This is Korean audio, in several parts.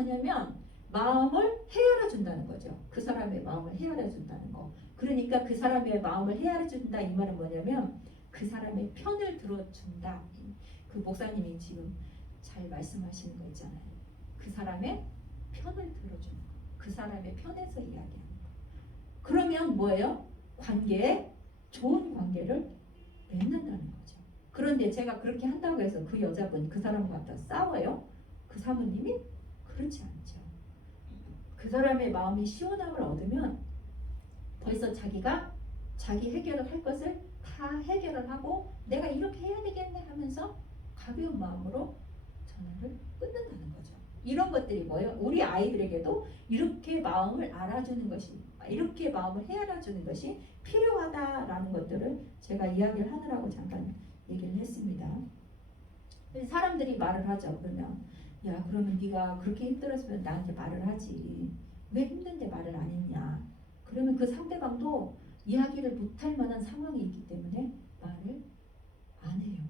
뭐냐면 마음을 헤아려 준다는 거죠. 그 사람의 마음을 헤아려 준다는 거. 그러니까 그 사람의 마음을 헤아려 준다 이 말은 뭐냐면 그 사람의 편을 들어준다. 그 목사님이 지금 잘 말씀하시는 거 있잖아요. 그 사람의 편을 들어주는 거. 그 사람의 편에서 이야기하는 거. 그러면 뭐예요? 관계에 좋은 관계를 맺는다는 거죠. 그런데 제가 그렇게 한다고 해서 그 여자분 그 사람과 갖다 싸워요? 그 사모님이? 그렇지 않죠. 그 사람의 마음이 시원함을 얻으면 벌써 자기가 자기 해결을 할 것을 다 해결을 하고 내가 이렇게 해야 되겠네 하면서 가벼운 마음으로 전화를 끊는다는 거죠. 이런 것들이 뭐예요? 우리 아이들에게도 이렇게 마음을 알아주는 것이, 이렇게 마음을 헤아려주는 것이 필요하다라는 것들을 제가 이야기를 하느라고 잠깐 얘기를 했습니다. 사람들이 말을 하죠. 그러면 야, 그러면 네가 그렇게 힘들었으면 나한테 말을 하지. 왜 힘든데 말을 안 했냐? 그러면 그 상대방도 이야기를 못할 만한 상황이 있기 때문에 말을 안 해요.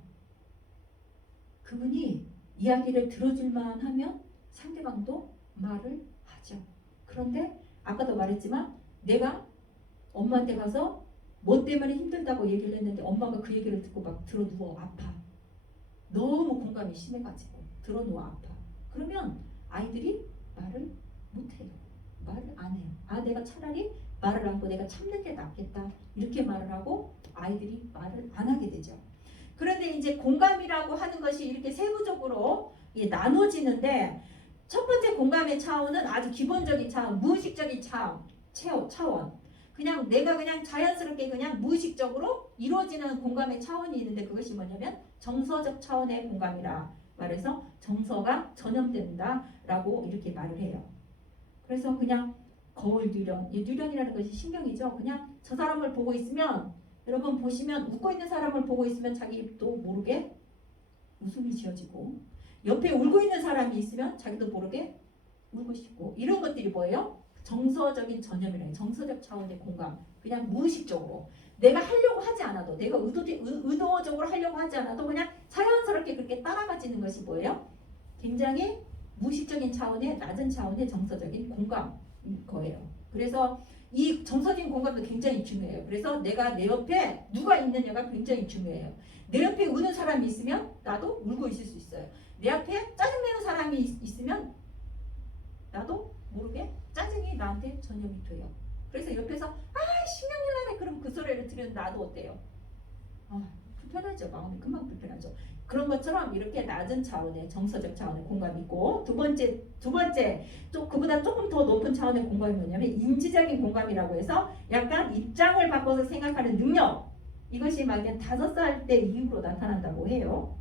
그분이 이야기를 들어줄만 하면 상대방도 말을 하죠. 그런데 아까도 말했지만 내가 엄마한테 가서 뭐 때문에 힘들다고 얘기를 했는데 엄마가 그 얘기를 듣고 막 들어 누워 아파. 너무 공감이 심해가지고 들어 누워 아파. 그러면 아이들이 말을 못해요. 말을 안 해요. 아, 내가 차라리 말을 안 하고 내가 참는 게 낫겠다. 이렇게 말을 하고 아이들이 말을 안 하게 되죠. 그런데 이제 공감이라고 하는 것이 이렇게 세부적으로 나눠지는데 첫 번째 공감의 차원은 아주 기본적인 차원, 무의식적인 차원. 그냥 내가 그냥 자연스럽게 그냥 무의식적으로 이루어지는 공감의 차원이 있는데 그것이 뭐냐면 정서적 차원의 공감이라 말해서 정서가 전염된다라고 이렇게 말을 해요. 그래서 그냥 거울 뉴런, 이 뉴런이라는 것이 신경이죠. 그냥 저 사람을 보고 있으면 여러분 보시면 웃고 있는 사람을 보고 있으면 자기도 모르게 웃음이 지어지고 옆에 울고 있는 사람이 있으면 자기도 모르게 울고 싶고 이런 것들이 뭐예요? 정서적인 전염이라는 정서적 차원의 공감. 그냥 무의식적으로 내가 하려고 하지 않아도 내가 의도적으로 하려고 하지 않아도 그냥 자연스럽게 그렇게 따라가지는 것이 뭐예요? 굉장히 무의식적인 차원의 낮은 차원의 정서적인 공감인 거예요. 그래서 이 정서적인 공감도 굉장히 중요해요. 그래서 내가 내 옆에 누가 있느냐가 굉장히 중요해요. 내 옆에 우는 사람이 있으면 나도 울고 있을 수 있어요. 내 앞에 짜증내는 사람이 있으면 나도 모르게 짜증이 나한테 전염이 돼요. 그래서 옆에서 신경질 나네 그럼 그 소리를 들으면 나도 어때요? 불편하죠. 마음이 금방 불편하죠. 그런 것처럼 이렇게 낮은 차원의 정서적 차원의 공감이 있고 두 번째 또 그보다 조금 더 높은 차원의 공감이 뭐냐면 인지적인 공감이라고 해서 약간 입장을 바꿔서 생각하는 능력. 이것이 막 5살 때 이후로 나타난다고 해요.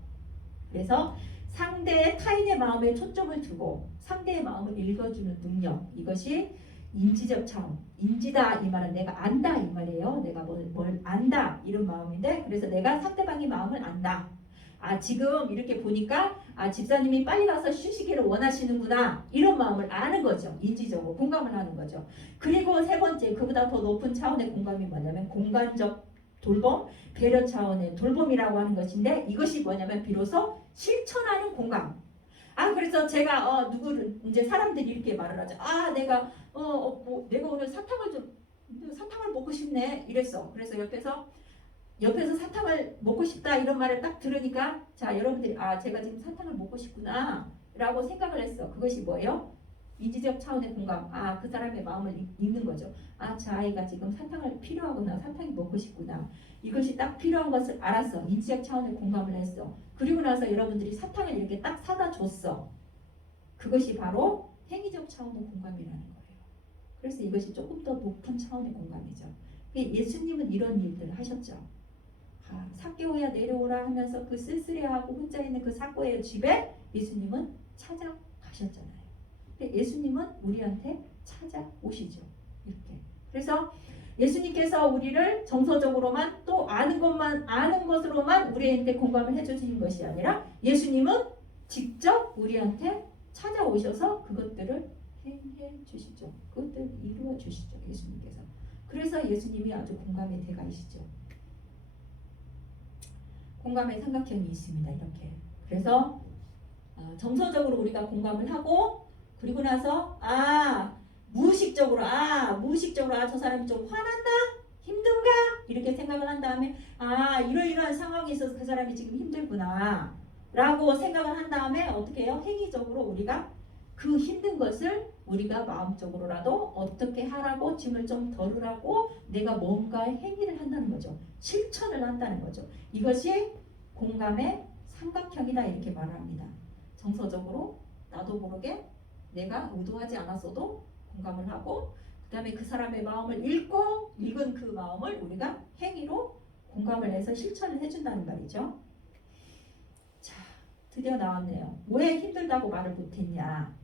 그래서 상대의 타인의 마음에 초점을 두고 상대의 마음을 읽어주는 능력. 이것이 인지적 차원. 인지다 이 말은 내가 안다 이 말이에요. 내가 뭘 안다 이런 마음인데 그래서 내가 상대방의 마음을 안다. 지금 이렇게 보니까 집사님이 빨리 가서 쉬시기를 원하시는구나 이런 마음을 아는 거죠. 인지적으로 공감을 하는 거죠. 그리고 세 번째 그보다 더 높은 차원의 공감이 뭐냐면 공간적 돌봄, 배려 차원의 돌봄이라고 하는 것인데 이것이 뭐냐면 비로소 실천하는 공감. 그래서 제가 누구를 이제 사람들이 이렇게 말을 하죠. 내가 내가 오늘 사탕을 먹고 싶네 이랬어. 그래서 옆에서 사탕을 먹고 싶다 이런 말을 딱 들으니까 자 여러분들이 제가 지금 사탕을 먹고 싶구나 라고 생각을 했어. 그것이 뭐예요? 인지적 차원의 공감. 그 사람의 마음을 읽는 거죠. 저 아이가 지금 사탕을 필요하구나. 사탕이 먹고 싶구나. 이것이 딱 필요한 것을 알았어. 인지적 차원의 공감을 했어. 그리고 나서 여러분들이 사탕을 이렇게 딱 사다 줬어. 그것이 바로 행위적 차원의 공감이라는 거예요. 그래서 이것이 조금 더 높은 차원의 공감이죠. 예수님은 이런 일들을 하셨죠. 삭개오야 내려오라 하면서 그 쓸쓸해하고 혼자 있는 그 삭개오의 집에 예수님은 찾아가셨잖아요. 예수님은 우리한테 찾아오시죠. 이렇게. 그래서 예수님께서 우리를 정서적으로만 또 아는 것으로만 우리한테 공감을 해주시는 것이 아니라 예수님은 직접 우리한테 찾아오셔서 그것들을 행해 주시죠. 그것들을 이루어 주시죠. 예수님께서. 그래서 예수님이 아주 공감의 대가이시죠. 공감의 삼각형이 있습니다. 이렇게. 그래서 정서적으로 우리가 공감을 하고 그리고 나서 무의식적으로 저 사람이 좀 화났나? 힘든가? 이렇게 생각을 한 다음에 이러이러한 상황이 있어서 그 사람이 지금 힘들구나 라고 생각을 한 다음에 어떻게 해요? 행위적으로 우리가 그 힘든 것을 우리가 마음적으로라도 어떻게 하라고 짐을 좀 덜으라고 내가 뭔가 행위를 한다는 거죠. 실천을 한다는 거죠. 이것이 공감의 삼각형이다 이렇게 말합니다. 정서적으로 나도 모르게 내가 의도하지 않았어도 공감을 하고 그 다음에 그 사람의 마음을 읽고 읽은 그 마음을 우리가 행위로 공감을 해서 실천을 해준다는 말이죠. 자, 드디어 나왔네요. 왜 힘들다고 말을 못했냐.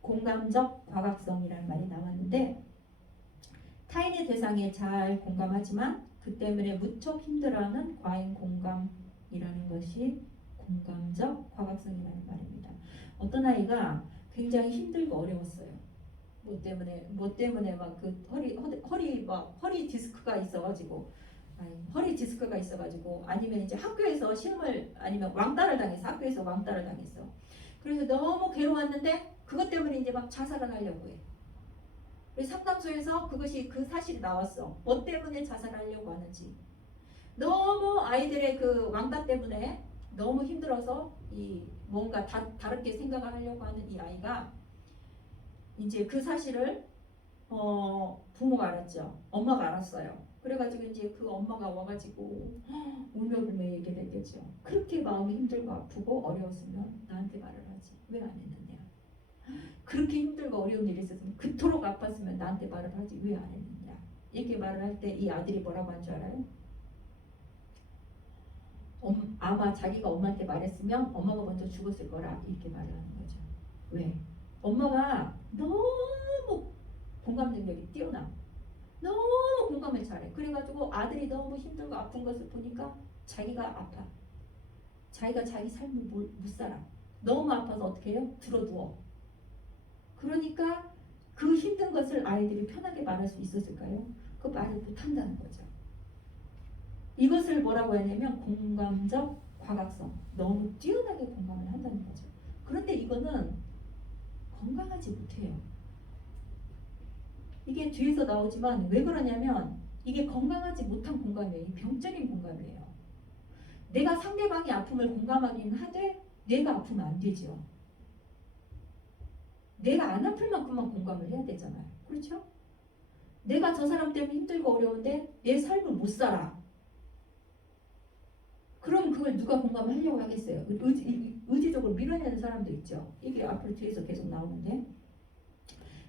공감적 과각성이라는 말이 나왔는데 타인의 대상에 잘 공감하지만 그 때문에 무척 힘들어하는 과잉 공감이라는 것이 공감적 과각성이라는 말입니다. 어떤 아이가 굉장히 힘들고 어려웠어요. 뭐 때문에 막 그 허리 디스크가 있어가지고 아니면 이제 학교에서 시험을 아니면 왕따를 당했어. 학교에서 왕따를 당했어. 그래서 너무 괴로웠는데 그것 때문에 이제 막 자살을 하려고 해. 상담소에서 그 사실이 나왔어. 뭐 때문에 자살하려고 하는지. 너무 아이들의 그 왕따 때문에 너무 힘들어서 뭔가 다르게 생각을 하려고 하는 이 아이가 이제 그 사실을 부모가 알았죠. 엄마가 알았어요. 그래가지고 이제 그 엄마가 와가지고 울며불며 얘기했겠죠. 그렇게 마음이 힘들고 아프고 어려웠으면 나한테 말을 하지. 왜 안 했느냐. 그렇게 힘들고 어려운 일이 있었으면 그토록 아팠으면 나한테 말을 하지. 왜 안 했느냐. 이렇게 말을 할 때 이 아들이 뭐라고 한 줄 알아요? 아마 자기가 엄마한테 말했으면 엄마가 먼저 죽었을 거라 이렇게 말을 하는 거죠. 왜? 엄마가 너무 공감 능력이 뛰어나. 너무 공감을 잘해. 그래가지고 아들이 너무 힘들고 아픈 것을 보니까 자기가 아파. 자기가 자기 삶을 못 살아. 너무 아파서 어떻게 해요? 들어누워. 그러니까 그 힘든 것을 아이들이 편하게 말할 수 있었을까요? 그 말을 못한다는 거죠. 이것을 뭐라고 하냐면 공감적 과각성. 너무 뛰어나게 공감을 한다는 거죠. 그런데 이거는 건강하지 못해요. 이게 뒤에서 나오지만 왜 그러냐면 이게 건강하지 못한 공감이에요. 병적인 공감이에요. 내가 상대방의 아픔을 공감하긴 하되 내가 아프면 안 되죠. 내가 안 아플 만큼만 공감을 해야 되잖아요. 그렇죠? 내가 저 사람 때문에 힘들고 어려운데 내 삶을 못 살아. 그럼 그걸 누가 공감을 하려고 하겠어요? 의지적으로 밀어내는 사람도 있죠. 이게 앞으로 뒤에서 계속 나오는데.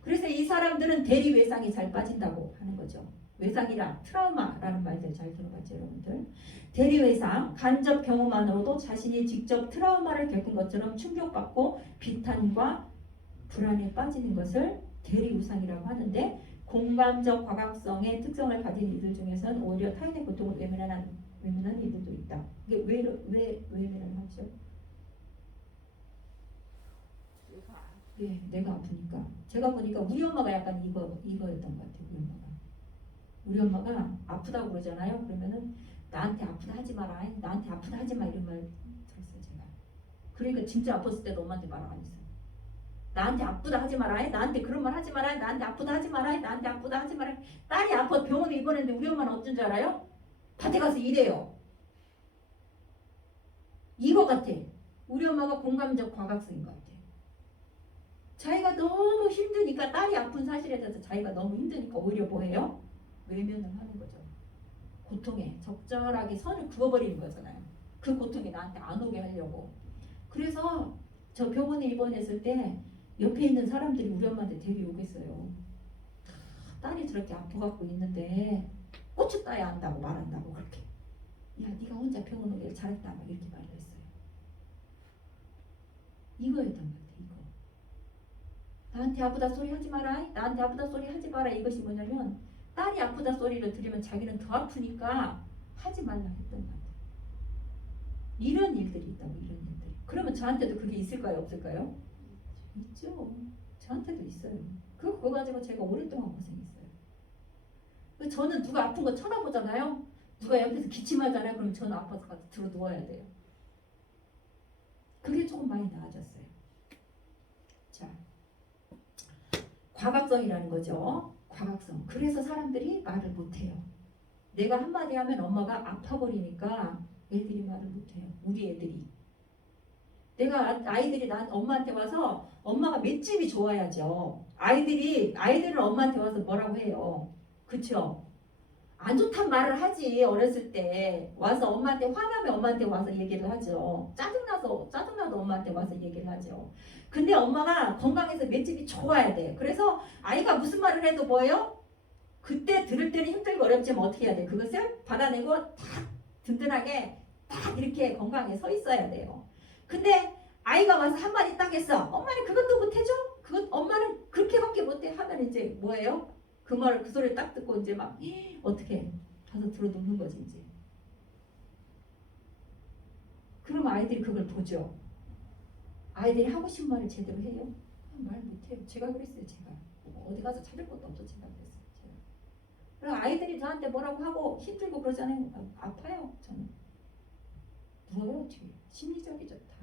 그래서 이 사람들은 대리 외상이 잘 빠진다고 하는 거죠. 외상이라 트라우마라는 말들 잘 들어봤죠, 여러분들. 대리 외상, 간접 경험만으로도 자신이 직접 트라우마를 겪은 것처럼 충격받고 비탄과 불안에 빠지는 것을 대리 우상이라고 하는데 공감적 과각성의 특성을 가진 이들 중에서는 오히려 타인의 고통을 외면하는 이들도 있다. 이게 왜 외면하죠? 예, 내가 아프니까. 제가 보니까 우리 엄마가 약간 이거였던 것 같아요. 우리 엄마가 아프다고 그러잖아요. 그러면은 나한테 아프다 하지 마라. 나한테 아프다 하지 마. 이런 말 들었어요, 제가. 그러니까 진짜 아팠을 때도 엄마한테 말 안 했어요. 나한테 아프다 하지 마라. 나한테 그런 말 하지 마라. 나한테 아프다 하지 마라. 나한테 아프다 하지 마라. 딸이 아파 병원에 입원했는데 우리 엄마는 어쩐 줄 알아요? 밭에 가서 일해요. 이거 같아. 우리 엄마가 공감적 과각성인 것 같아. 자기가 너무 힘드니까 딸이 아픈 사실에 대해서 자기가 너무 힘드니까 오히려 뭐해요? 외면을 하는 거죠. 고통에 적절하게 선을 그어버리는 거잖아요. 그 고통이 나한테 안 오게 하려고. 그래서 저 병원에 입원했을 때 옆에 있는 사람들이 우리 엄마한테 데려오겠어요. 딸이 저렇게 아파갖고 있는데 고추 따야 한다고 말한다고 그렇게. 야, 네가 혼자 병원 오길 잘했다 막 이렇게 말을 했어요. 이거였던 것 같아요. 이거. 나한테 아프다 소리 하지 마라. 나한테 아프다 소리 하지 마라. 이것이 뭐냐면 딸이 아프다 소리를 들으면 자기는 더 아프니까 하지 말라 했던 것 같아요. 이런 일들이 있다고. 이런 일들이. 그러면 저한테도 그게 있을까요? 없을까요? 있죠. 저한테도 있어요. 그거 가지고 제가 오랫동안 고생했어요. 저는 누가 아픈 거 쳐다보잖아요. 누가 옆에서 기침하잖아요. 그럼 저는 아파서 가서 들어 누워야 돼요. 그게 조금 많이 나아졌어요. 자, 과각성이라는 거죠. 과각성. 그래서 사람들이 말을 못해요. 내가 한마디 하면 엄마가 아파버리니까 애들이 말을 못해요. 우리 애들이. 내가 아이들이 난 엄마한테 와서 엄마가 맷집이 좋아야죠. 아이들은 엄마한테 와서 뭐라고 해요. 그쵸? 안 좋단 말을 하지. 어렸을 때 와서 엄마한테 화나면 엄마한테 와서 얘기를 하죠. 짜증나도 엄마한테 와서 얘기를 하죠. 근데 엄마가 건강해서 맷집이 좋아야 돼. 그래서 아이가 무슨 말을 해도 뭐예요? 그때 들을 때는 힘들고 어렵지만 어떻게 해야 돼? 그것을 받아내고 탁 든든하게 딱 이렇게 건강에 서 있어야 돼요. 근데 아이가 와서 한마디 딱 했어. 엄마는 그것도 못해줘? 엄마는 그렇게밖에 못해 하면 이제 뭐예요? 그 소리를 딱 듣고 이제 막 어떻게 가서 들어눕는 거지 이제. 그럼 아이들이 그걸 보죠. 아이들이 하고 싶은 말을 제대로 해요? 말 못해요. 제가 그랬어요. 제가 어디 가서 찾을 것도 없어. 제가 그랬어요. 제가. 그럼 아이들이 저한테 뭐라고 하고 힘들고 그러잖아요. 아파요. 저는 누워요 뒤에. 심리적이죠 다.